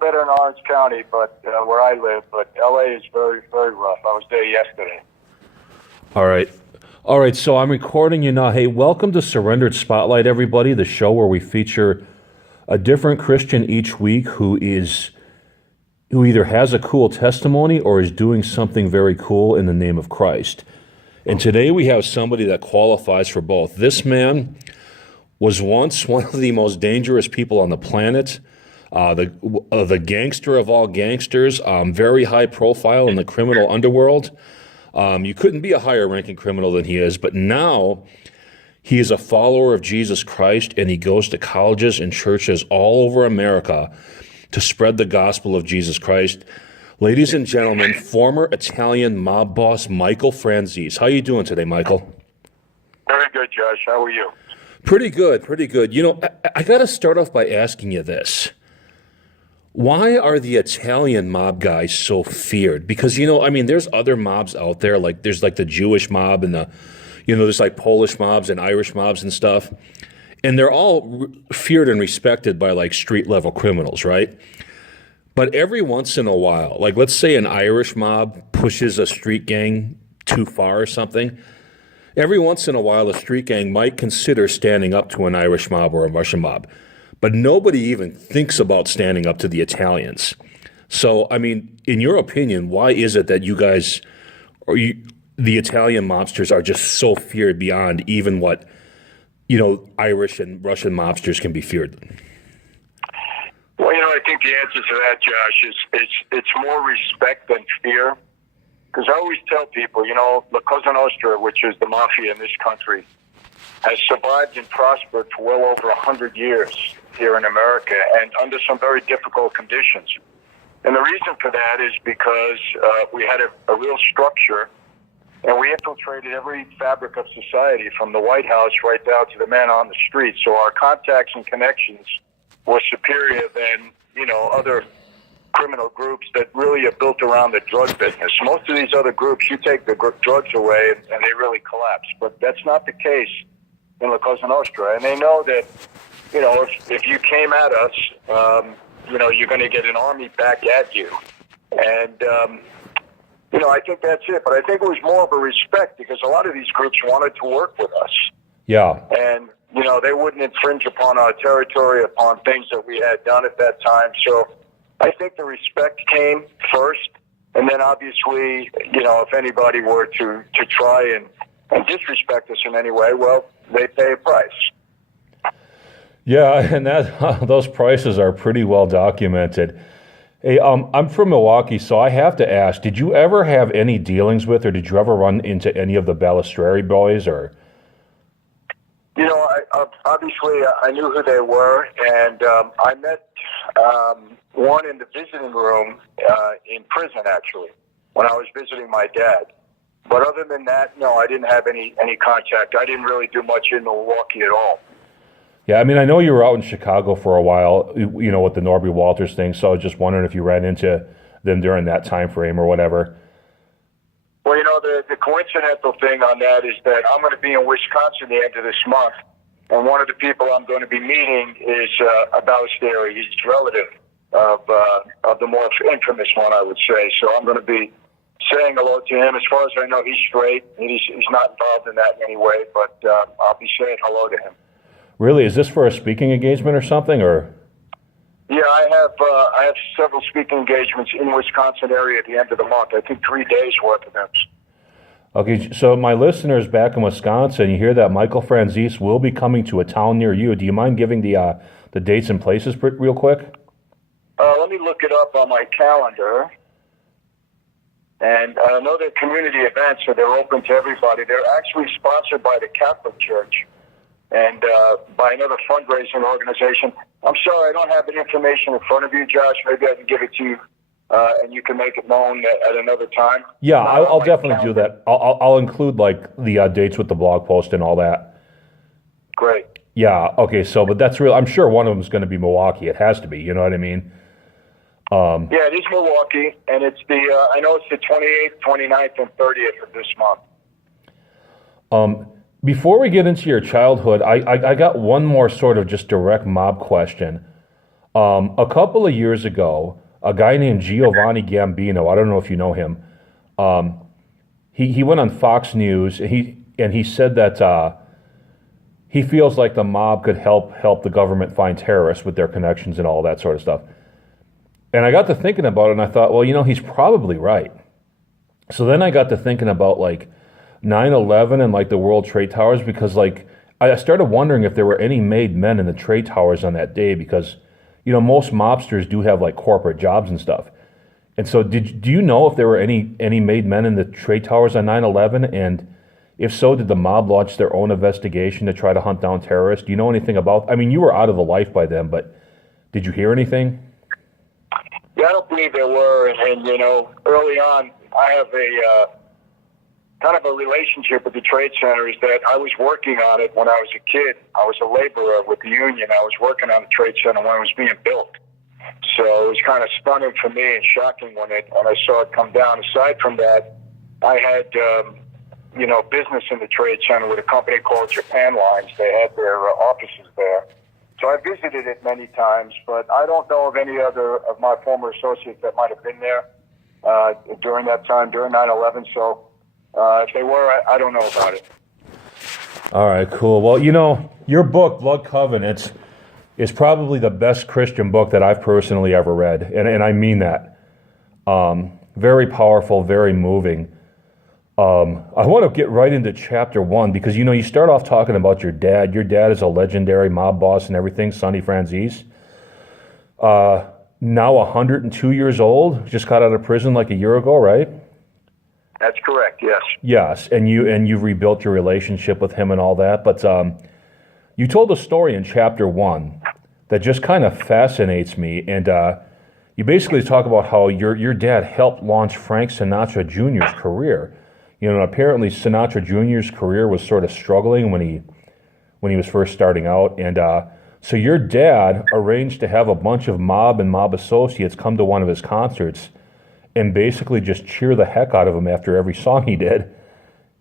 better in Orange County, but where I live. But L.A. is very, very rough. I was there yesterday. All right. All right, so I'm recording you now. Hey, welcome to Surrendered Spotlight, everybody, the show where we feature a different Christian each week who either has a cool testimony or is doing something very cool in the name of Christ. And today we have somebody that qualifies for both. This man was once one of the most dangerous people on the planet, the gangster of all gangsters, very high profile in the criminal underworld. You couldn't be a higher ranking criminal than he is, but now he is a follower of Jesus Christ, and he goes to colleges and churches all over America to spread the gospel of Jesus Christ. Ladies and gentlemen, former Italian mob boss Michael Franzese. How are you doing today, Michael? Very good, Josh. How are you? Pretty good, pretty good. You know, I got to start off by asking you this. Why are the Italian mob guys so feared? Because, you know, I mean, there's other mobs out there, like there's like the Jewish mob and there's like Polish mobs and Irish mobs and stuff. And they're all feared and respected by like street level criminals, right? But every once in a while, like let's say an Irish mob pushes a street gang too far or something, every once in a while a street gang might consider standing up to an Irish mob or a Russian mob. But nobody even thinks about standing up to the Italians. So, I mean, in your opinion, why is it that you guys, the Italian mobsters, are just so feared beyond even what, you know, Irish and Russian mobsters can be feared? Well, you know, I think the answer to that, Josh, is it's more respect than fear. Because I always tell people, you know, La Cosa Nostra, which is the mafia in this country, has survived and prospered for well over 100 years here in America, and under some very difficult conditions. And the reason for that is because we had a real structure, and we infiltrated every fabric of society, from the White House right down to the man on the street. So our contacts and connections were superior than, you know, other criminal groups that really are built around the drug business. Most of these other groups, you take the drugs away and they really collapse. But that's not the case in La Cosa Nostra. And they know that, you know, if you came at us, you know, you're going to get an army back at you. And, you know, I think that's it. But I think it was more of a respect, because a lot of these groups wanted to work with us. Yeah. And, you know, they wouldn't infringe upon our territory, upon things that we had done at that time. So I think the respect came first. And then obviously, you know, if anybody were to try and disrespect us in any way, well, they pay a price. Yeah, and those prices are pretty well documented. Hey, I'm from Milwaukee, so I have to ask, did you ever have any dealings with, or did you ever run into any of the Balistreri boys, or? You know, obviously I knew who they were, and I met one in the visiting room in prison, actually, when I was visiting my dad. But other than that, no, I didn't have any contact. I didn't really do much in Milwaukee at all. Yeah, I mean, I know you were out in Chicago for a while, you know, with the Norby Walters thing, so I was just wondering if you ran into them during that time frame or whatever. Well, you know, the coincidental thing on that is that I'm going to be in Wisconsin the end of this month, and one of the people I'm going to be meeting is a Balistreri. He's a relative of the more infamous one, I would say. So I'm going to be saying hello to him. As far as I know, he's straight. He's not involved in that in any way, but I'll be saying hello to him. Really? Is this for a speaking engagement or something, or? Yeah, I have several speaking engagements in Wisconsin area at the end of the month. I think 3 days worth of them. Okay, so my listeners back in Wisconsin, you hear that Michael Franzese will be coming to a town near you. Do you mind giving the dates and places real quick? Let me look it up on my calendar. And I know they're community events, so they're open to everybody. They're actually sponsored by the Catholic Church and by another fundraising organization. I'm sorry, I don't have the information in front of you, Josh. Maybe I can give it to you, and you can make it known at another time. Yeah, I'll definitely do that. I'll include like the dates with the blog post and all that. Great. Yeah. Okay. So, but that's real. I'm sure one of them is going to be Milwaukee. It has to be. You know what I mean? Yeah, it is Milwaukee, and it's I know it's the 28th, 29th, and 30th of this month. Before we get into your childhood, I got one more sort of just direct mob question. A couple of years ago, a guy named Giovanni Gambino, I don't know if you know him, he went on Fox News and he said that he feels like the mob could help the government find terrorists with their connections and all that sort of stuff. And I got to thinking about it, and I thought, well, he's probably right. So then I got to thinking about like 9/11 and like the World Trade Towers, because like I started wondering if there were any made men in the trade towers on that day, because most mobsters do have like corporate jobs and stuff. And so do you know if there were any made men in the trade towers on 9/11? And if so, did the mob launch their own investigation to try to hunt down terrorists? Do you know anything about, I mean, you were out of the life by then, but did you hear anything? Yeah, I don't believe there were. And early on, I have a kind of a relationship with the trade centers that I was working on it when I was a kid. I was a laborer with the union. I was working on the trade center when it was being built. So it was kind of stunning for me and shocking when I saw it come down. Aside from that, I had, business in the trade center with a company called Japan Lines. They had their offices there. So I visited it many times, but I don't know of any other of my former associates that might have been there during that time, during 9/11. So if they were, I don't know about it. All right, cool. Well, your book, Blood Covenants, is probably the best Christian book that I've personally ever read, and I mean that. Very powerful, very moving. I want to get right into chapter 1, because you start off talking about your dad. Your dad is a legendary mob boss and everything, Sonny Franzese. Now 102 years old, just got out of prison like a year ago, right? That's correct, yes. Yes, and you've rebuilt your relationship with him and all that. But you told a story in chapter 1 that just kind of fascinates me, and you basically talk about how your dad helped launch Frank Sinatra Jr.'s career. Apparently Sinatra Jr.'s career was sort of struggling when he was first starting out, and so your dad arranged to have a bunch of mob and mob associates come to one of his concerts and basically just cheer the heck out of him after every song he did,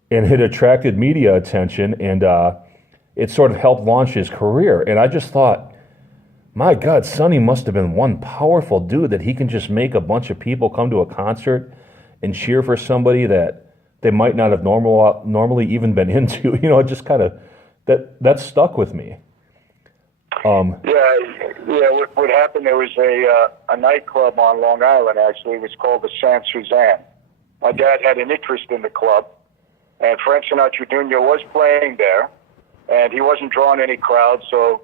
and it attracted media attention, and it sort of helped launch his career. And I just thought, my God, Sonny must have been one powerful dude that he can just make a bunch of people come to a concert and cheer for somebody that they might not have normally even been into. It just kind of, that stuck with me. What happened, there was a nightclub on Long Island, actually. It was called the San Suzanne. My dad had an interest in the club, and Frank Sinatra Jr. was playing there, and he wasn't drawing any crowds, so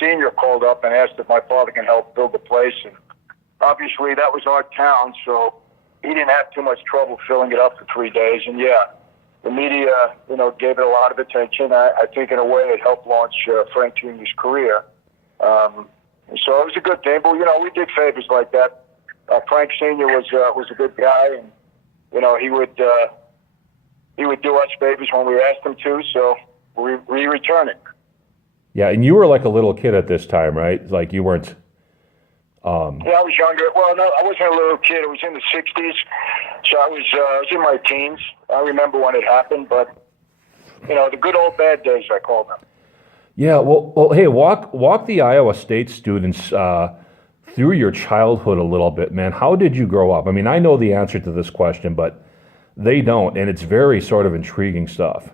Senior called up and asked if my father can help build the place, and obviously that was our town, so he didn't have too much trouble filling it up for 3 days, and the media, gave it a lot of attention. I think in a way it helped launch Frank Jr.'s career. So it was a good thing, but we did favors like that. Frank Senior was a good guy, and he would do us favors when we asked him to. So we return it. Yeah, and you were like a little kid at this time, right? Like you weren't. Yeah, I was younger. Well, no, I wasn't a little kid. It was in the '60s, so I was in my teens. I remember when it happened, but the good old bad days, I call them. Yeah, well, hey, walk the Iowa State students through your childhood a little bit, man. How did you grow up? I mean, I know the answer to this question, but they don't, and it's very sort of intriguing stuff.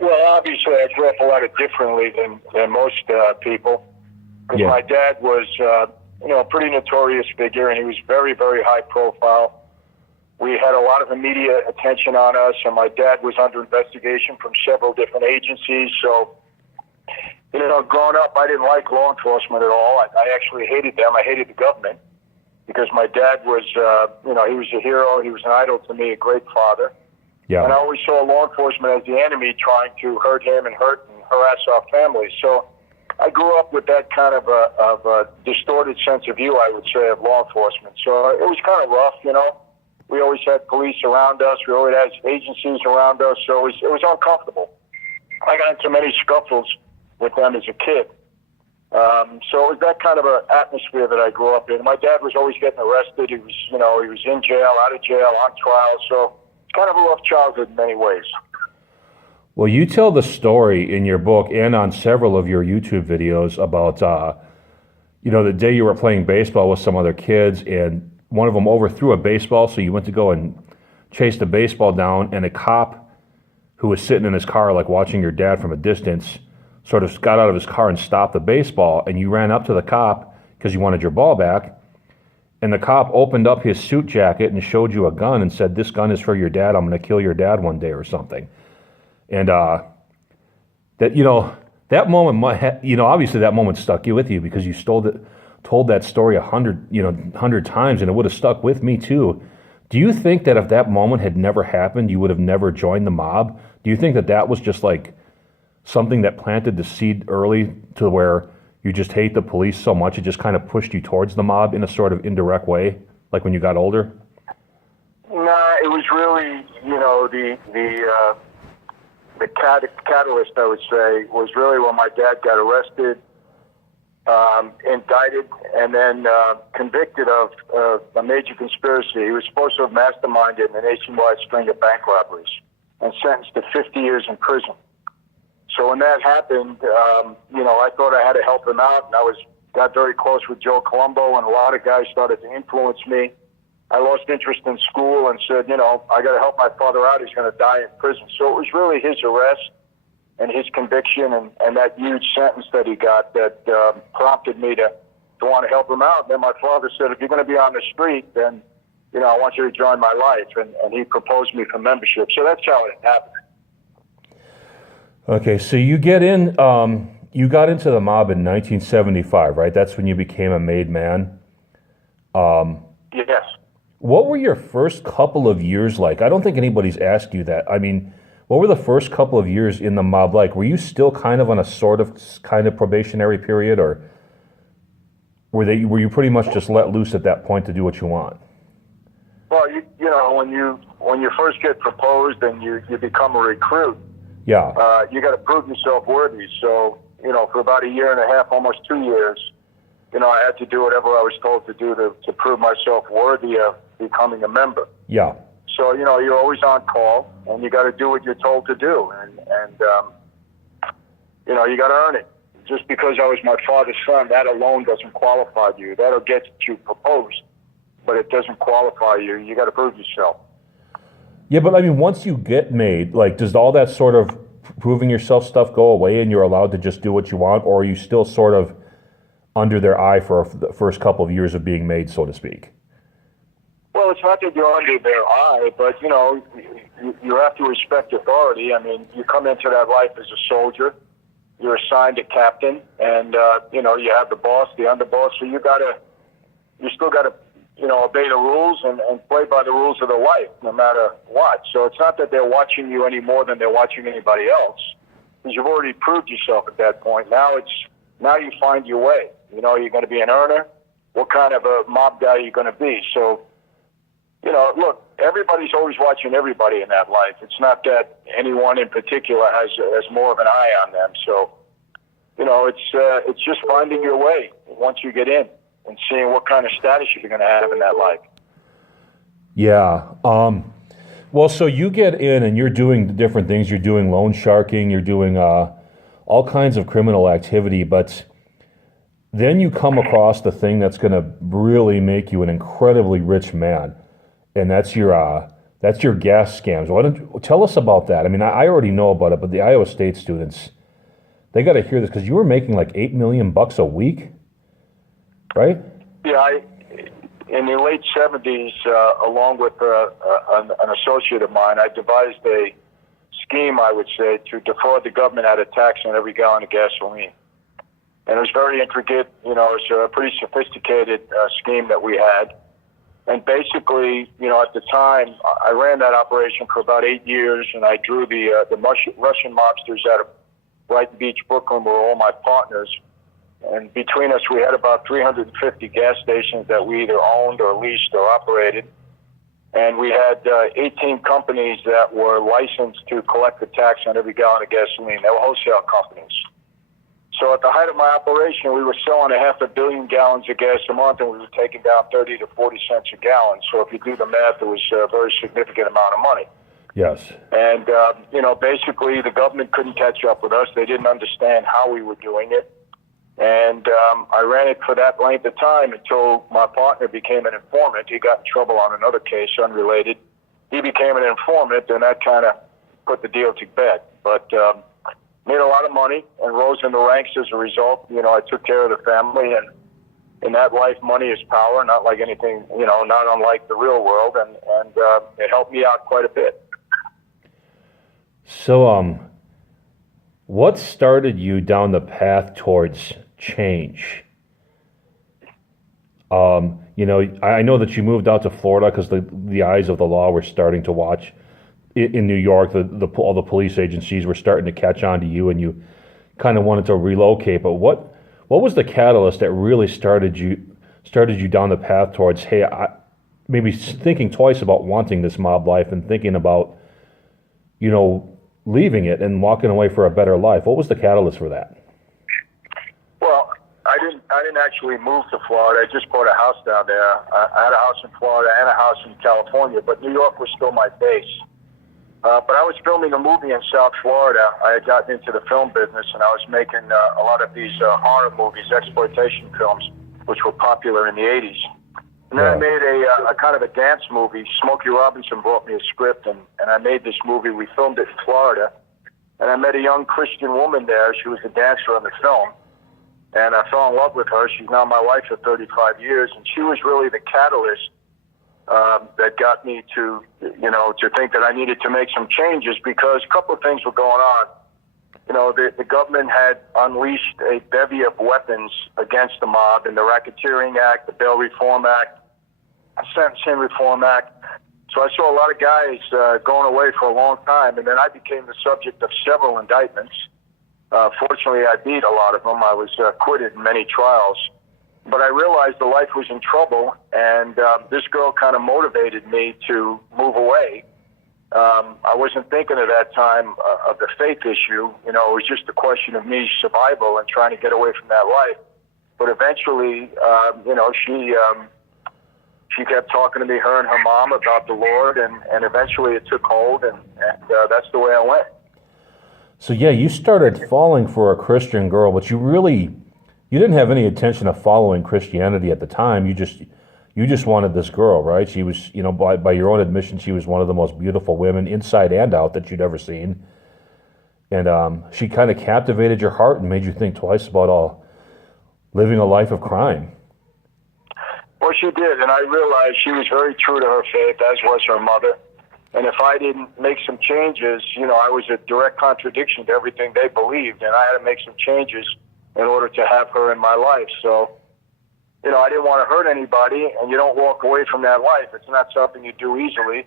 Well, obviously, I grew up a lot differently than most people, because my dad was, a pretty notorious figure, and he was very, very high profile. We had a lot of immediate attention on us, and my dad was under investigation from several different agencies. So, growing up, I didn't like law enforcement at all. I actually hated them. I hated the government, because my dad was, he was a hero. He was an idol to me, a great father. Yeah. And I always saw law enforcement as the enemy, trying to hurt him and harass our family. So I grew up with that kind of a distorted sense of view, I would say, of law enforcement. So it was kind of rough, We always had police around us. We always had agencies around us. So it was uncomfortable. I got into many scuffles with them as a kid. So it was that kind of an atmosphere that I grew up in. My dad was always getting arrested. He was, he was in jail, out of jail, on trial. So it's kind of a rough childhood in many ways. Well, you tell the story in your book and on several of your YouTube videos about the day you were playing baseball with some other kids, and one of them overthrew a baseball, so you went to go and chase the baseball down, and a cop who was sitting in his car, like watching your dad from a distance, sort of got out of his car and stopped the baseball, and you ran up to the cop because you wanted your ball back, and the cop opened up his suit jacket and showed you a gun and said, "This gun is for your dad. I'm going to kill your dad one day," or something. And that moment, obviously that moment stuck with you because you told that story 100 times, and it would have stuck with me too. Do you think that if that moment had never happened, you would have never joined the mob? Do you think that that was just like something that planted the seed early to where you just hate the police so much it just kind of pushed you towards the mob in a sort of indirect way, like when you got older? Nah, it was really, the catalyst, I would say, was really when my dad got arrested, indicted, and then convicted of a major conspiracy. He was supposed to have masterminded a nationwide string of bank robberies and sentenced to 50 years in prison. So when that happened, I thought I had to help him out, and I got very close with Joe Colombo, and a lot of guys started to influence me. I lost interest in school and said, I got to help my father out. He's going to die in prison. So it was really his arrest and his conviction and that huge sentence that he got that prompted me to want to help him out. And then my father said, if you're going to be on the street, then, I want you to join my life. And he proposed me for membership. So that's how it happened. Okay, so you got into the mob in 1975, right? That's when you became a made man. Yes. What were your first couple of years like? I don't think anybody's asked you that. I mean, what were the first couple of years in the mob like? Were you still kind of on a kind of probationary period, or were you pretty much just let loose at that point to do what you want? Well, when you first get proposed and you become a recruit, yeah, you got to prove yourself worthy. So, for about a year and a half, almost 2 years, I had to do whatever I was told to do to prove myself worthy of becoming a member. Yeah. So, you're always on call, and you got to do what you're told to do. And you got to earn it. Just because I was my father's son, that alone doesn't qualify you. That'll get you proposed, but it doesn't qualify you. You got to prove yourself. Yeah, but I mean, once you get made, like, does all that sort of proving yourself stuff go away and you're allowed to just do what you want, or are you still sort of under their eye for the first couple of years of being made, so to speak? Well, it's not that you're under their eye, but, you have to respect authority. I mean, you come into that life as a soldier. You're assigned a captain, and, you have the boss, the underboss, so you still got to, obey the rules and play by the rules of the life, no matter what. So it's not that they're watching you any more than they're watching anybody else, because you've already proved yourself at that point. Now you find your way. You're going to be an earner. What kind of a mob guy are you going to be? So, look, everybody's always watching everybody in that life. It's not that anyone in particular has more of an eye on them. So, it's just finding your way once you get in and seeing what kind of status you're going to have in that life. Yeah. Well, so you get in and you're doing different things. You're doing loan sharking. You're doing all kinds of criminal activity, but then you come across the thing that's going to really make you an incredibly rich man, and that's your gas scams. Why don't you tell us about that? I mean, I already know about it, but the Iowa State students, they got to hear this because you were making like $8 million a week, right? Yeah, in the late 70s, along with an associate of mine, I devised a scheme, I would say, to defraud the government out of tax on every gallon of gasoline. And it was very intricate. It was a pretty sophisticated scheme that we had. And basically, at the time, I ran that operation for about 8 years, and I drew the Russian mobsters out of Brighton Beach, Brooklyn, were all my partners. And between us, we had about 350 gas stations that we either owned or leased or operated. And we had 18 companies that were licensed to collect the tax on every gallon of gasoline. They were wholesale companies. So at the height of my operation, we were selling 500 million gallons of gas a month, and we were taking down 30 to 40 cents a gallon. So if you do the math, it was a very significant amount of money. Yes. And, basically the government couldn't catch up with us. They didn't understand how we were doing it. And I ran it for that length of time until my partner became an informant. He got in trouble on another case, unrelated. He became an informant, and that kind of put the deal to bed. But made a lot of money and rose in the ranks as a result. You know, I took care of the family, and in that life, money is power, not like anything, you know, not unlike the real world, and it helped me out quite a bit. So, what started you down the path towards change? You know, I know that you moved out to Florida because the eyes of the law were starting to watch in New York. All the police agencies were starting to catch on to you, and you kind of wanted to relocate. But what was the catalyst that really started you down the path towards, hey, maybe thinking twice about wanting this mob life and thinking about, you know, leaving it and walking away for a better life? What was the catalyst for that? Well, I didn't actually move to Florida. I just bought a house down there. I had a house in Florida and a house in California, but New York was still my base. But I was filming a movie in South Florida. I had gotten into the film business, and I was making a lot of these horror movies, exploitation films, which were popular in the 80s. And then I made a kind of a dance movie. Smokey Robinson brought me a script, and I made this movie. We filmed it in Florida. And I met a young Christian woman there. She was a dancer in the film. And I fell in love with her. She's now my wife for 35 years. And she was really the catalyst that got me to, you know, to think that I needed to make some changes, because a couple of things were going on. You know, the government had unleashed a bevy of weapons against the mob in the Racketeering Act, the Bail Reform Act, the Sentencing Reform Act. So I saw a lot of guys going away for a long time, and then I became the subject of several indictments. Fortunately, I beat a lot of them. I was acquitted in many trials. But I realized the life was in trouble, and this girl kind of motivated me to move away. I wasn't thinking at that time of the faith issue. You know, it was just a question of me survival and trying to get away from that life. But eventually, you know, she kept talking to me, her and her mom, about the Lord, and eventually it took hold, and that's the way I went. So yeah, you started falling for a Christian girl, but you didn't have any intention of following Christianity at the time. You just wanted this girl, right? She was, you know, by your own admission, she was one of the most beautiful women inside and out that you'd ever seen. And she kind of captivated your heart and made you think twice about living a life of crime. Well, she did, and I realized she was very true to her faith, as was her mother. And if I didn't make some changes, you know, I was a direct contradiction to everything they believed, and I had to make some changes in order to have her in my life. So, you know, I didn't want to hurt anybody, and you don't walk away from that life. It's not something you do easily.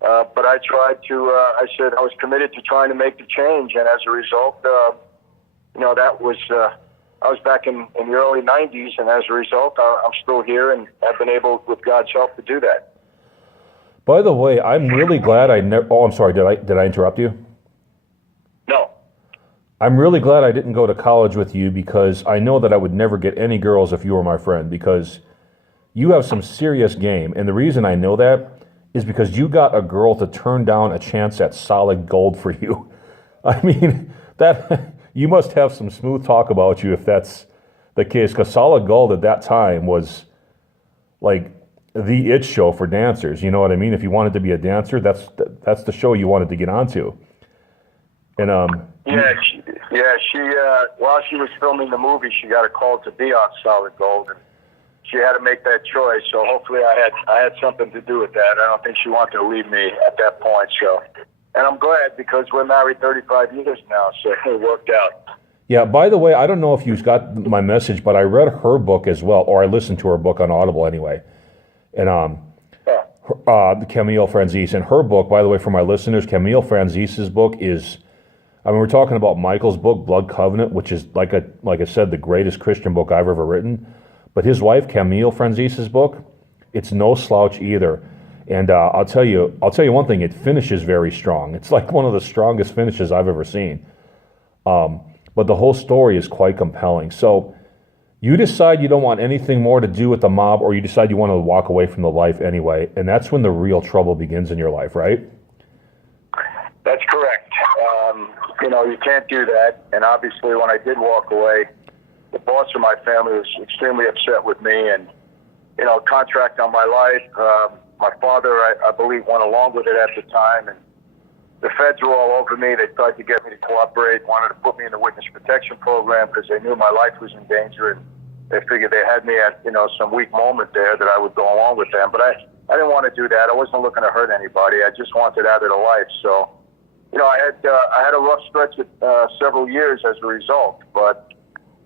But I tried to, I said I was committed to trying to make the change, and as a result, you know, that was, I was back in the early 90s, and as a result, I'm still here, and I've been able, with God's help, to do that. By the way, I'm really glad I never, I'm sorry, did I interrupt you? No. I'm really glad I didn't go to college with you, because I know that I would never get any girls if you were my friend, because you have some serious game. And the reason I know that is because you got a girl to turn down a chance at solid gold for you. I mean, that you must have some smooth talk about you if that's the case, because solid gold at that time was like the it show for dancers. You know what I mean? If you wanted to be a dancer, that's the show you wanted to get onto. And she while she was filming the movie, she got a call to be on Solid Gold, and she had to make that choice. So hopefully, I had something to do with that. I don't think she wanted to leave me at that point. So, and I'm glad, because we're married 35 years now, so it worked out. Yeah. By the way, I don't know if you got my message, but I read her book as well, or I listened to her book on Audible anyway, and Camomile Franzese, and her book. By the way, for my listeners, Camomile Franzese's book is. I mean, we're talking about Michael's book, Blood Covenant, which is, like I said, the greatest Christian book I've ever written. But his wife, Camomile Franzese's book, it's no slouch either. And I'll tell you one thing: it finishes very strong. It's like one of the strongest finishes I've ever seen. But the whole story is quite compelling. So you decide you don't want anything more to do with the mob, or you decide you want to walk away from the life anyway, and that's when the real trouble begins in your life, right? That's correct. You know, you can't do that. And obviously, when I did walk away, the boss of my family was extremely upset with me, and contract on my life. My father, I believe, went along with it at the time, and the feds were all over me. They tried to get me to cooperate, wanted to put me in the witness protection program because they knew my life was in danger, and they figured they had me at some weak moment there that I would go along with them. But I didn't want to do that. I wasn't looking to hurt anybody. I just wanted out of the life. So, I had a rough stretch of several years as a result. But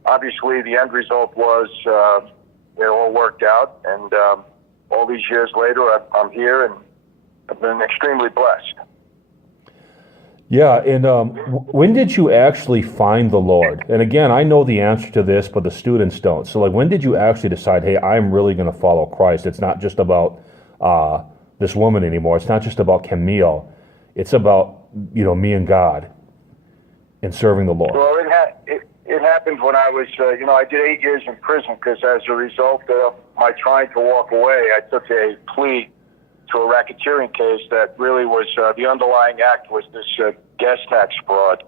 obviously, the end result was it all worked out, and all these years later, I'm here, and I've been extremely blessed. Yeah, and when did you actually find the Lord? And again, I know the answer to this, but the students don't. So, when did you actually decide, hey, I'm really going to follow Christ? It's not just about this woman anymore. It's not just about Camille. It's about, me and God and serving the Lord. Well, it happened when I was, I did 8 years in prison because as a result of my trying to walk away, I took a plea to a racketeering case that really was the underlying act was this gas tax fraud.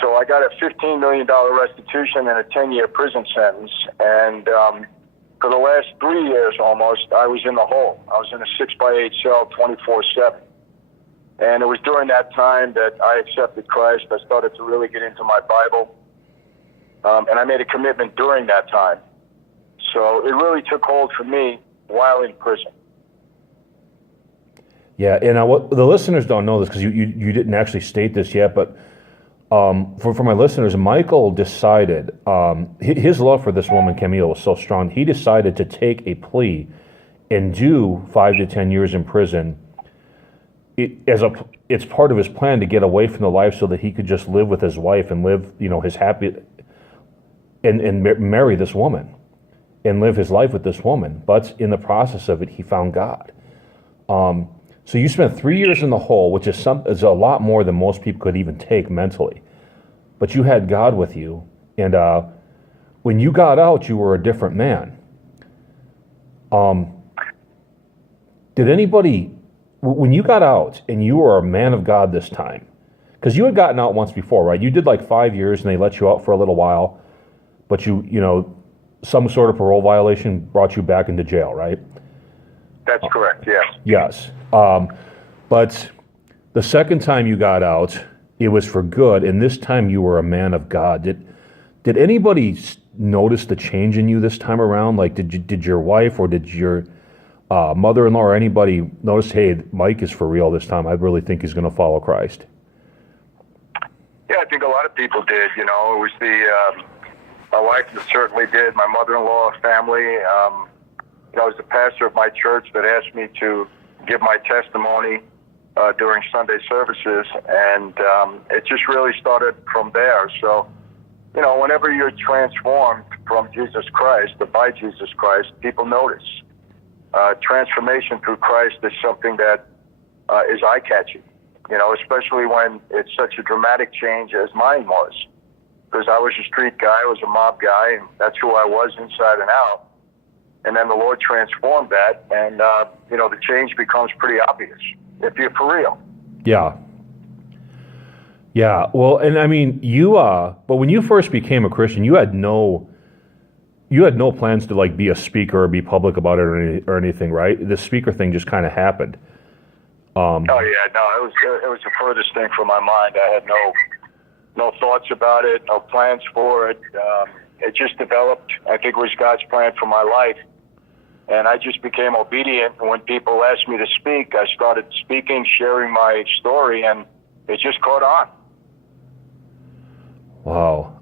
So I got a $15 million restitution and a 10-year prison sentence. And for the last 3 years almost, I was in the hole. I was in a 6x8 cell 24/7. And it was during that time that I accepted Christ. I started to really get into my Bible. And I made a commitment during that time. So it really took hold for me while in prison. Yeah, and what the listeners don't know this because you didn't actually state this yet, but for my listeners, Michael decided, his love for this woman, Camille, was so strong, he decided to take a plea and do 5 to 10 years in prison. It's part of his plan to get away from the life so that he could just live with his wife and live, his happy, and marry this woman and live his life with this woman. But in the process of it, he found God. So you spent 3 years in the hole, which is a lot more than most people could even take mentally. But you had God with you, and when you got out, you were a different man. Did anybody, when you got out and you were a man of God this time, because you had gotten out once before, right? You did like 5 years, and they let you out for a little while, but some sort of parole violation brought you back into jail, right? That's correct, yes. Yes. But the second time you got out, it was for good, and this time you were a man of God. Did anybody notice the change in you this time around? Like, did your wife or did your mother-in-law or anybody notice, hey, Mike is for real this time? I really think he's going to follow Christ. Yeah, I think a lot of people did. It was my wife certainly did, my mother-in-law, family. I was the pastor of my church that asked me to give my testimony during Sunday services, and it just really started from there. So, whenever you're transformed from Jesus Christ or by Jesus Christ, people notice. Transformation through Christ is something that is eye-catching, especially when it's such a dramatic change as mine was. Because I was a street guy, I was a mob guy, and that's who I was inside and out. And then the Lord transformed that, and the change becomes pretty obvious if you're for real. Yeah. Yeah. Well, and I mean, but when you first became a Christian, you had no plans to be a speaker or be public about it or anything, right? The speaker thing just kind of happened. Oh yeah, no, it was the furthest thing from my mind. I had no thoughts about it, no plans for it. It just developed. I think it was God's plan for my life. And I just became obedient. And when people asked me to speak, I started speaking, sharing my story, and it just caught on. Wow.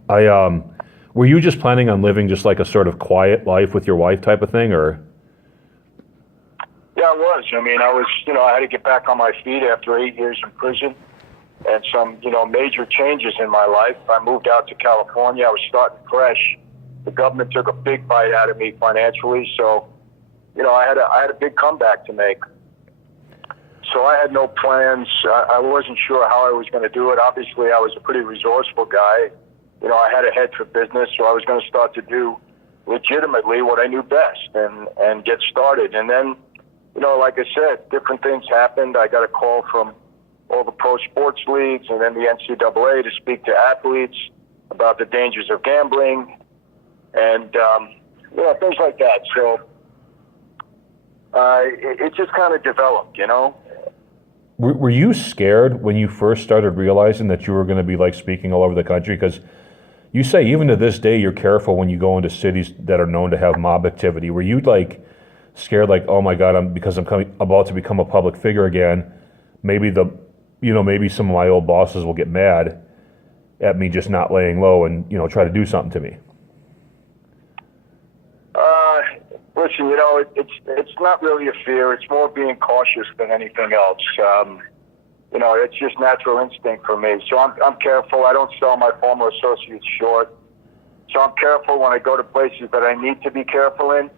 Were you just planning on living just like a sort of quiet life with your wife type of thing, or? Yeah, I was. I mean, I had to get back on my feet after 8 years in prison and some, major changes in my life. I moved out to California. I was starting fresh. The government took a big bite out of me financially, so I had a big comeback to make. So I had no plans. I wasn't sure how I was going to do it. Obviously, I was a pretty resourceful guy. I had a head for business, so I was going to start to do legitimately what I knew best and get started. And then, like I said, different things happened. I got a call from all the pro sports leagues and then the NCAA to speak to athletes about the dangers of gambling. and things like that. So it just kind of developed, Were you scared when you first started realizing that you were going to be like speaking all over the country? Because you say even to this day you're careful when you go into cities that are known to have mob activity. Were you like scared, like, oh my God, because I'm about to become a public figure again? Maybe maybe some of my old bosses will get mad at me just not laying low and try to do something to me. Listen, it's not really a fear. It's more being cautious than anything else. It's just natural instinct for me. So I'm careful. I don't sell my former associates short. So I'm careful when I go to places that I need to be careful in.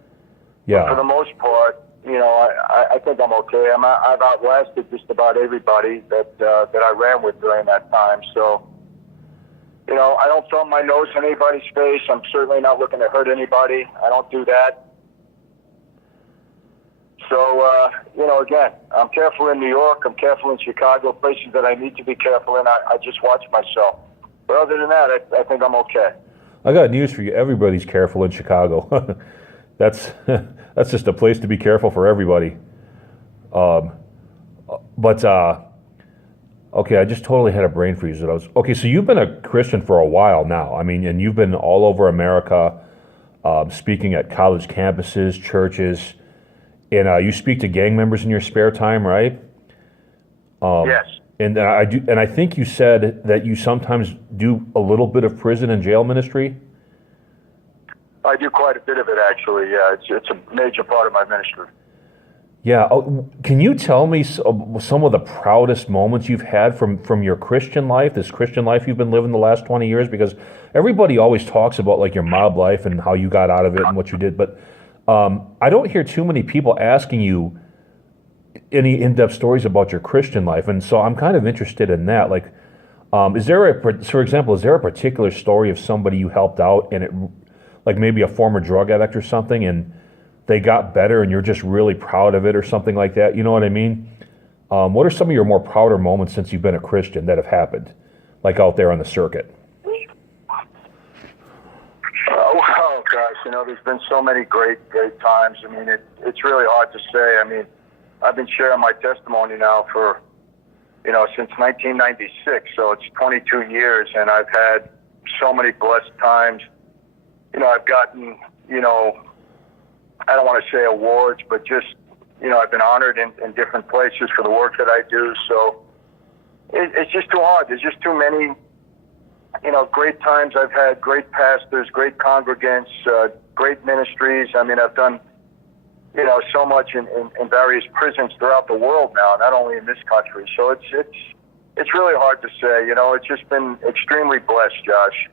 Yeah. But for the most part, I think I'm okay. I've outlasted just about everybody that I ran with during that time. So, I don't thumb my nose in anybody's face. I'm certainly not looking to hurt anybody. I don't do that. So, again, I'm careful in New York. I'm careful in Chicago, places that I need to be careful in. I just watch myself. But other than that, I think I'm okay. I got news for you. Everybody's careful in Chicago. That's just a place to be careful for everybody. Okay, I just totally had a brain freeze. Okay, so you've been a Christian for a while now. I mean, and you've been all over America, speaking at college campuses, churches, and you speak to gang members in your spare time, right? Yes. And I think you said that you sometimes do a little bit of prison and jail ministry. I do quite a bit of it, actually. Yeah, it's a major part of my ministry. Yeah. Can you tell me some of the proudest moments you've had from your Christian life, this Christian life you've been living the last 20 years? Because everybody always talks about like your mob life and how you got out of it and what you did, but I don't hear too many people asking you any in-depth stories about your Christian life, and so I'm kind of interested in that. Like, for example, is there a particular story of somebody you helped out and it, like maybe a former drug addict or something, and they got better and you're just really proud of it or something like that? You know what I mean? What are some of your more prouder moments since you've been a Christian that have happened, like out there on the circuit? Oh gosh, there's been so many great times. I mean, it's really hard to say. I mean, I've been sharing my testimony now for, since 1996, so it's 22 years, and I've had so many blessed times. I've gotten, I don't want to say awards, but just, I've been honored in different places for the work that I do. So it's just too hard. There's just too many, great times. I've had great pastors, great congregants, great ministries. I mean, I've done, so much in various prisons throughout the world now, not only in this country. So it's really hard to say. It's just been extremely blessed, Josh.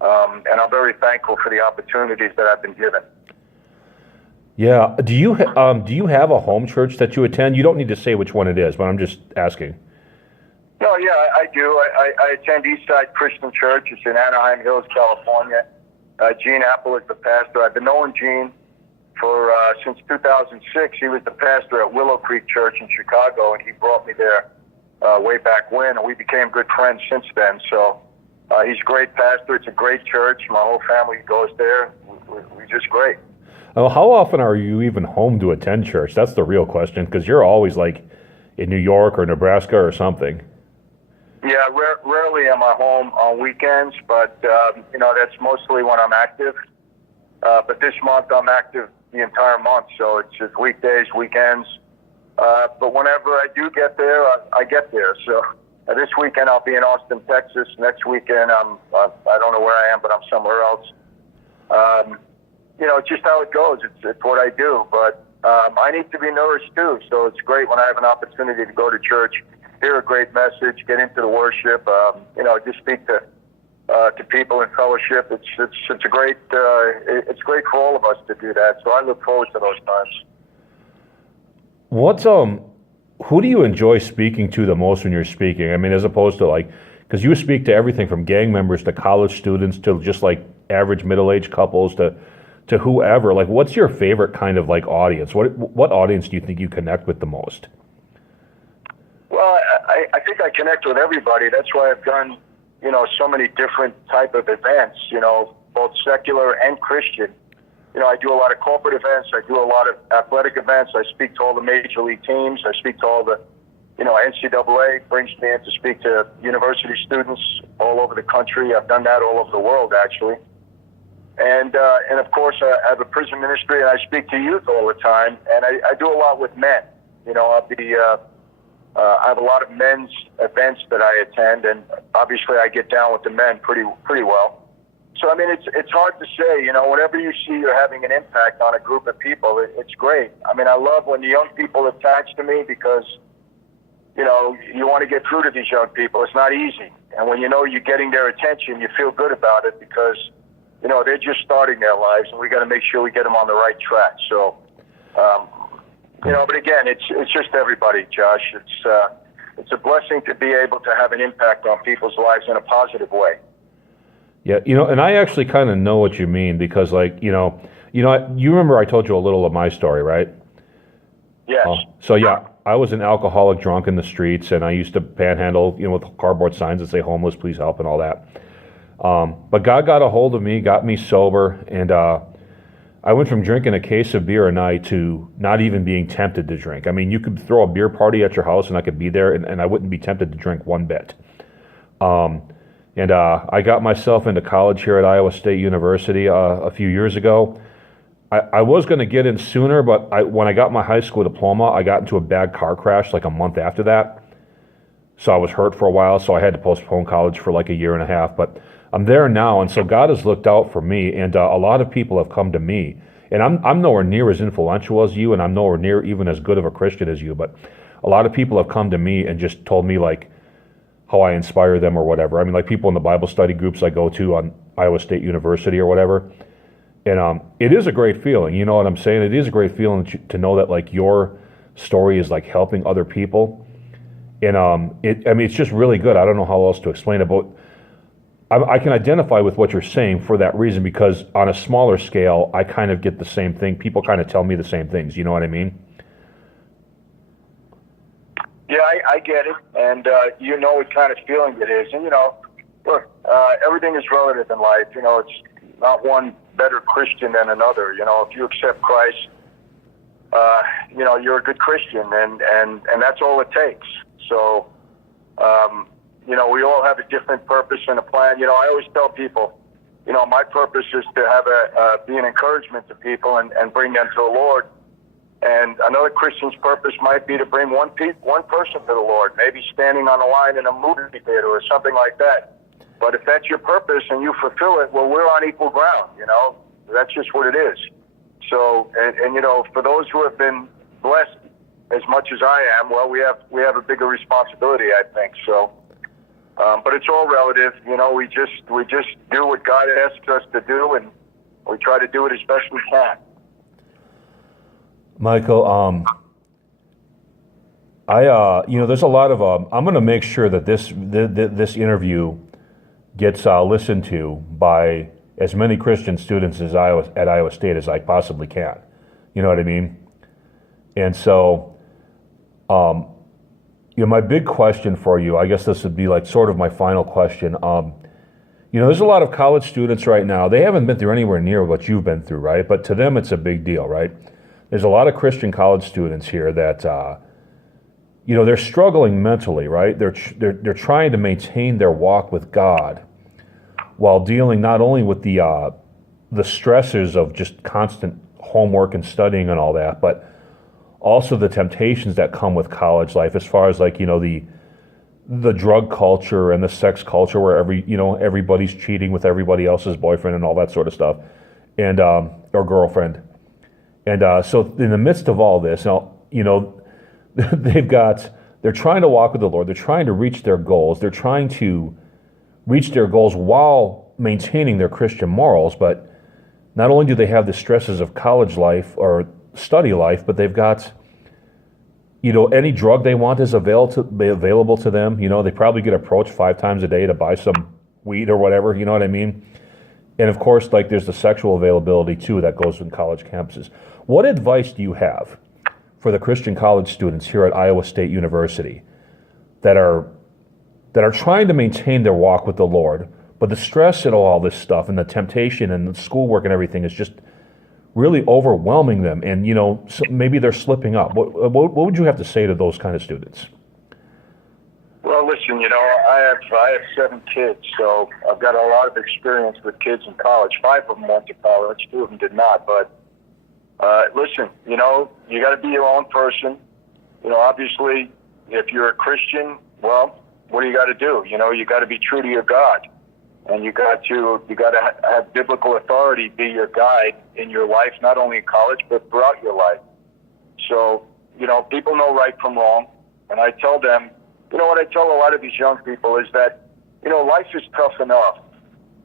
And I'm very thankful for the opportunities that I've been given. Yeah. Do you have a home church that you attend? You don't need to say which one it is, but I'm just asking. No, yeah, I do. I attend Eastside Christian Church. It's in Anaheim Hills, California. Gene Apple is the pastor. I've been knowing Gene for since 2006. He was the pastor at Willow Creek Church in Chicago, and he brought me there way back when, and we became good friends since then. So he's a great pastor. It's a great church. My whole family goes there. We're just great. Well, how often are you even home to attend church? That's the real question, because you're always like in New York or Nebraska or something. Yeah, rarely am I home on weekends, but that's mostly when I'm active. But this month I'm active the entire month, so it's just weekdays, weekends. But whenever I do get there, I get there. So this weekend I'll be in Austin, Texas. Next weekend I don't know where I am, but I'm somewhere else. It's just how it goes. It's what I do. But I need to be nourished too. So it's great when I have an opportunity to go to church, hear a great message, get into the worship. Just speak to people in fellowship. It's a great. It's great for all of us to do that. So I look forward to those times. Who do you enjoy speaking to the most when you're speaking? I mean, as opposed to because you speak to everything from gang members to college students to just like average middle-aged couples to whoever. Like, what's your favorite kind of like audience? What audience do you think you connect with the most? Well, I think I connect with everybody. That's why I've done, so many different type of events, both secular and Christian. You know, I do a lot of corporate events. I do a lot of athletic events. I speak to all the major league teams. I speak to all the, NCAA brings me in to speak to university students all over the country. I've done that all over the world, actually. And of course, I have a prison ministry, and I speak to youth all the time. And I do a lot with men. You know, I have a lot of men's events that I attend, and obviously I get down with the men pretty well. So, I mean, it's hard to say, whenever you see you're having an impact on a group of people, it's great. I mean, I love when the young people attach to me because, you want to get through to these young people. It's not easy. And when you're getting their attention, you feel good about it because, they're just starting their lives, and we got to make sure we get them on the right track. So, but again, it's just everybody, Josh. It's a blessing to be able to have an impact on people's lives in a positive way. Yeah, and I actually kind of know what you mean because, you remember I told you a little of my story, right? Yes. So yeah, I was an alcoholic drunk in the streets, and I used to panhandle, with cardboard signs that say "homeless, please help" and all that. But God got a hold of me, got me sober, and I went from drinking a case of beer a night to not even being tempted to drink. I mean, you could throw a beer party at your house, and I could be there, and I wouldn't be tempted to drink one bit. And I got myself into college here at Iowa State University a few years ago. I was going to get in sooner, but when I got my high school diploma, I got into a bad car crash like a month after that. So I was hurt for a while, so I had to postpone college for like a year and a half. But I'm there now, and so God has looked out for me, and a lot of people have come to me. And I'm nowhere near as influential as you, and I'm nowhere near even as good of a Christian as you, but a lot of people have come to me and just told me, like, how I inspire them or whatever. I mean, like people in the Bible study groups I go to on Iowa State University or whatever. And it is a great feeling, you know what I'm saying? It is a great feeling to know that, like, your story is, like, helping other people. And it's just really good. I don't know how else to explain it, but I can identify with what you're saying for that reason, because on a smaller scale, I kind of get the same thing. People kind of tell me the same things. You know what I mean? Yeah, I get it. And what kind of feeling it is. And, look, everything is relative in life. It's not one better Christian than another. If you accept Christ, you're a good Christian, and that's all it takes. So, we all have a different purpose and a plan. I always tell people, my purpose is to have be an encouragement to people and bring them to the Lord. And another Christian's purpose might be to bring one person to the Lord, maybe standing on a line in a movie theater or something like that. But if that's your purpose and you fulfill it, well, we're on equal ground. That's just what it is. So, and for those who have been blessed as much as I am, well, we have a bigger responsibility, I think. So, but it's all relative. We just do what God asks us to do, and we try to do it as best we can. Michael, there's a lot of. I'm going to make sure that this interview gets listened to by as many Christian students at Iowa State as I possibly can. You know what I mean? And so, my big question for you, I guess this would be like sort of my final question. There's a lot of college students right now. They haven't been through anywhere near what you've been through, right? But to them, it's a big deal, right? There's a lot of Christian college students here that, they're struggling mentally, right? They're trying to maintain their walk with God while dealing not only with the stresses of just constant homework and studying and all that, but also the temptations that come with college life, as far as the drug culture and the sex culture, where everybody's cheating with everybody else's boyfriend and all that sort of stuff, and or girlfriend. And so in the midst of all this, they're trying to walk with the Lord. They're trying to reach their goals. They're trying to reach their goals while maintaining their Christian morals. But not only do they have the stresses of college life or study life, but they've got, any drug they want is available to them. They probably get approached 5 times a day to buy some weed or whatever. You know what I mean? And of course, there's the sexual availability too that goes in college campuses. What advice do you have for the Christian college students here at Iowa State University that are trying to maintain their walk with the Lord, But the stress and all this stuff and the temptation and the schoolwork and everything is just really overwhelming them. And, maybe they're slipping up. What would you have to say to those kind of students? Well, listen, I have 7 kids, so I've got a lot of experience with kids in college. 5 of them went to college, 2 of them did not. But listen, you got to be your own person. Obviously, if you're a Christian, well, what do you got to do? You got to be true to your God, and you got to have biblical authority be your guide in your life, not only in college but throughout your life. So, people know right from wrong, and I tell them. What I tell a lot of these young people is that, life is tough enough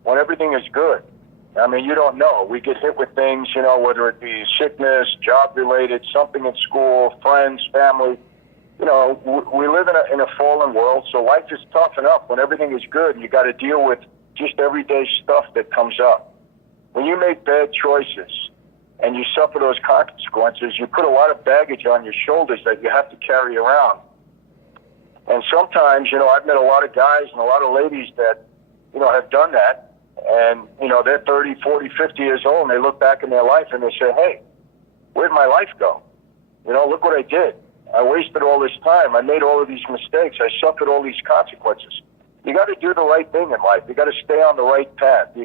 when everything is good. I mean, you don't know. We get hit with things, whether it be sickness, job-related, something in school, friends, family. We live in a fallen world, so life is tough enough when everything is good, and you got to deal with just everyday stuff that comes up. When you make bad choices and you suffer those consequences, you put a lot of baggage on your shoulders that you have to carry around. And sometimes, I've met a lot of guys and a lot of ladies that, have done that. And, they're 30, 40, 50 years old, and they look back in their life and they say, hey, where'd my life go? Look what I did. I wasted all this time. I made all of these mistakes. I suffered all these consequences. You got to do the right thing in life. You got to stay on the right path.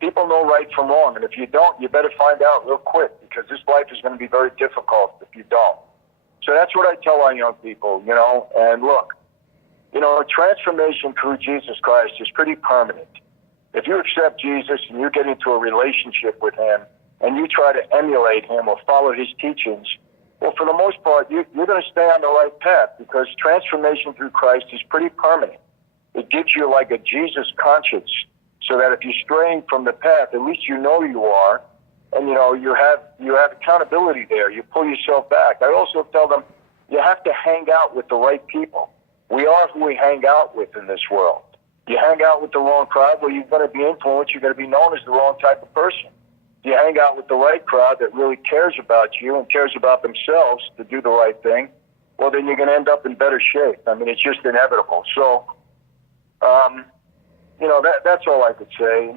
People know right from wrong. And if you don't, you better find out real quick, because this life is going to be very difficult if you don't. So that's what I tell our young people, and look, transformation through Jesus Christ is pretty permanent. If you accept Jesus and you get into a relationship with him and you try to emulate him or follow his teachings, well, for the most part, you're going to stay on the right path, because transformation through Christ is pretty permanent. It gives you like a Jesus conscience, so that if you're straying from the path, at least you are. And, you have accountability there. You pull yourself back. I also tell them you have to hang out with the right people. We are who we hang out with in this world. You hang out with the wrong crowd, well, you're going to be influenced. You're going to be known as the wrong type of person. You hang out with the right crowd that really cares about you and cares about themselves to do the right thing, well, then you're going to end up in better shape. I mean, it's just inevitable. So, that's all I could say.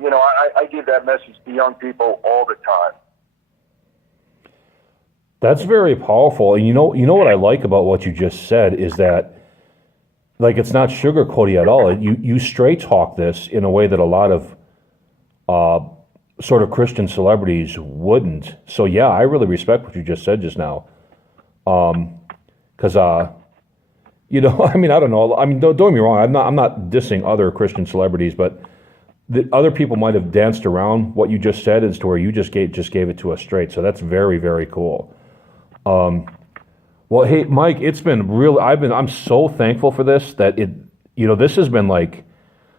I give that message to young people all the time. That's very powerful. And you know what I like about what you just said is that, like, it's not sugarcoaty at all. You straight talk this in a way that a lot of sort of Christian celebrities wouldn't. So yeah, I really respect what you just said just now. Because I mean, I don't know. I mean, don't get me wrong. I'm not dissing other Christian celebrities, but the other people might have danced around what you just said as to where you just gave it to us straight. So that's very, very cool. Well, hey, Mike, it's been real. I'm so thankful for this that this has been like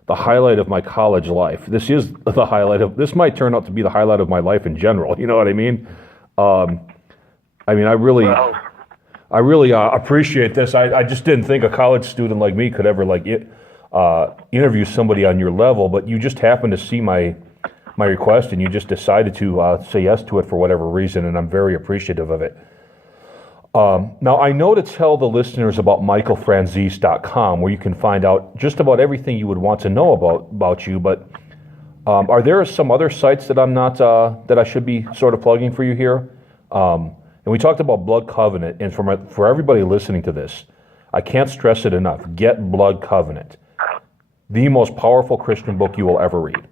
the highlight of my college life. This is the this might turn out to be the highlight of my life in general. You know what I mean? I really appreciate this. I just didn't think a college student like me could ever interview somebody on your level, but you just happened to see my request and you just decided to say yes to it for whatever reason, and I'm very appreciative of it. Now, I know to tell the listeners about michaelfranzese.com, where you can find out just about everything you would want to know about you, but are there some other sites that I'm not that I should be sort of plugging for you here? And we talked about Blood Covenant, and for everybody listening to this, I can't stress it enough. Get Blood Covenant, the most powerful Christian book you will ever read.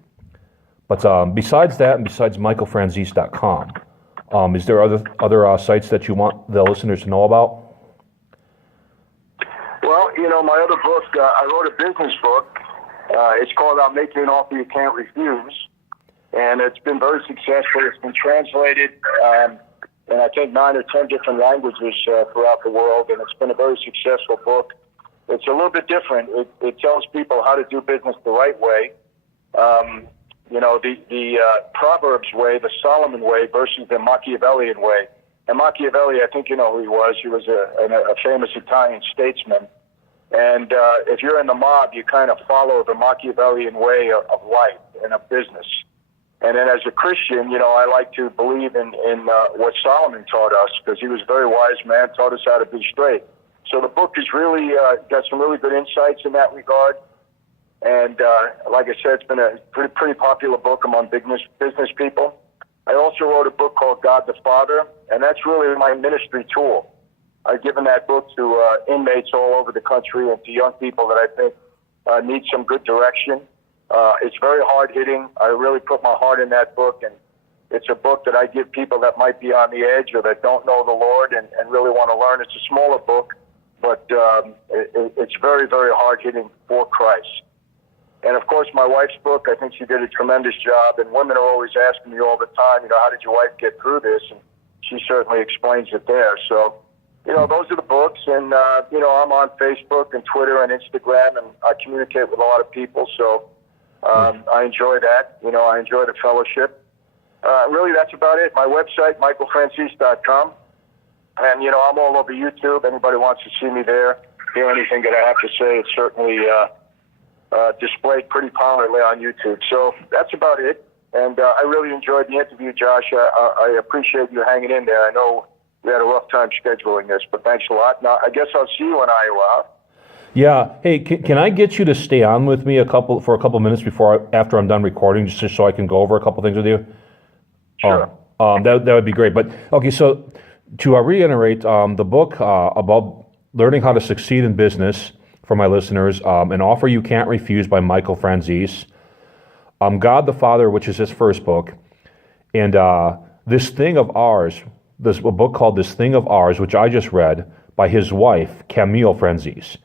But besides that, and besides michaelfranzese.com, is there other sites that you want the listeners to know about? Well, my other book, I wrote a business book. It's called I'll Make You an Offer You Can't Refuse. And it's been very successful. It's been translated in, I think, 9 or 10 different languages throughout the world. And it's been a very successful book. It's a little bit different. It tells people how to do business the right way. The Proverbs way, the Solomon way versus the Machiavellian way. And Machiavelli, I think you know who he was. He was a famous Italian statesman. And if you're in the mob, you kind of follow the Machiavellian way of life and of business. And then as a Christian, I like to believe in what Solomon taught us, because he was a very wise man, taught us how to be straight. So the book is really got some really good insights in that regard. And like I said, it's been a pretty popular book among business people. I also wrote a book called God the Father, and that's really my ministry tool. I've given that book to inmates all over the country and to young people that I think need some good direction. It's very hard-hitting. I really put my heart in that book, and it's a book that I give people that might be on the edge or that don't know the Lord and really want to learn. It's a smaller book, but it's very, very hard-hitting for Christ. And, of course, my wife's book, I think she did a tremendous job, and women are always asking me all the time, how did your wife get through this? And she certainly explains it there. So, those are the books, and, I'm on Facebook and Twitter and Instagram, and I communicate with a lot of people, so I enjoy that. I enjoy the fellowship. Really, that's about it. My website, michaelfranzese.com, and, I'm all over YouTube. Anybody wants to see me there, hear anything that I have to say, it's certainly displayed pretty prominently on YouTube. So that's about it. And I really enjoyed the interview, Josh. I appreciate you hanging in there. I know we had a rough time scheduling this, but thanks a lot. Now, I guess I'll see you in Iowa. Yeah. Hey, can I get you to stay on with me for a couple minutes after I'm done recording, just so I can go over a couple things with you? Sure. That would be great. But okay, so to reiterate, the book about learning how to succeed in business for my listeners, An Offer You Can't Refuse by Michael Franzese, God the Father, which is his first book, and This Thing of Ours, a book called This Thing of Ours, which I just read, by his wife, Camomile Franzese,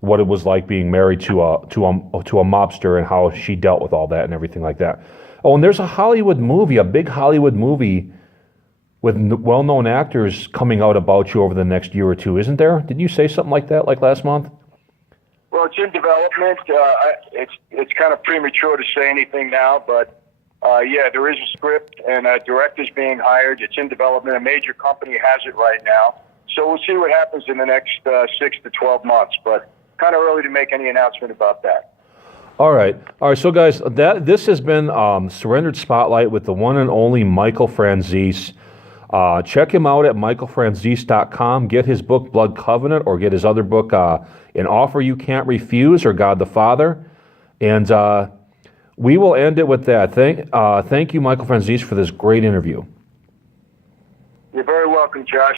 what it was like being married to a mobster and how she dealt with all that and everything like that. Oh, and there's a big Hollywood movie with well-known actors coming out about you over the next year or two, isn't there? Didn't you say something like that, like last month? Well, it's in development. It's kind of premature to say anything now, but yeah, there is a script and a director's being hired. It's in development. A major company has it right now. So we'll see what happens in the next 6 to 12 months, but kind of early to make any announcement about that. All right. So guys, this has been Surrendered Spotlight with the one and only Michael Franzese. Check him out at michaelfranzese.com. Get his book, Blood Covenant, or get his other book, An Offer You Can't Refuse, or God the Father. And we will end it with that. Thank you, Michael Franzese, for this great interview. You're very welcome, Josh.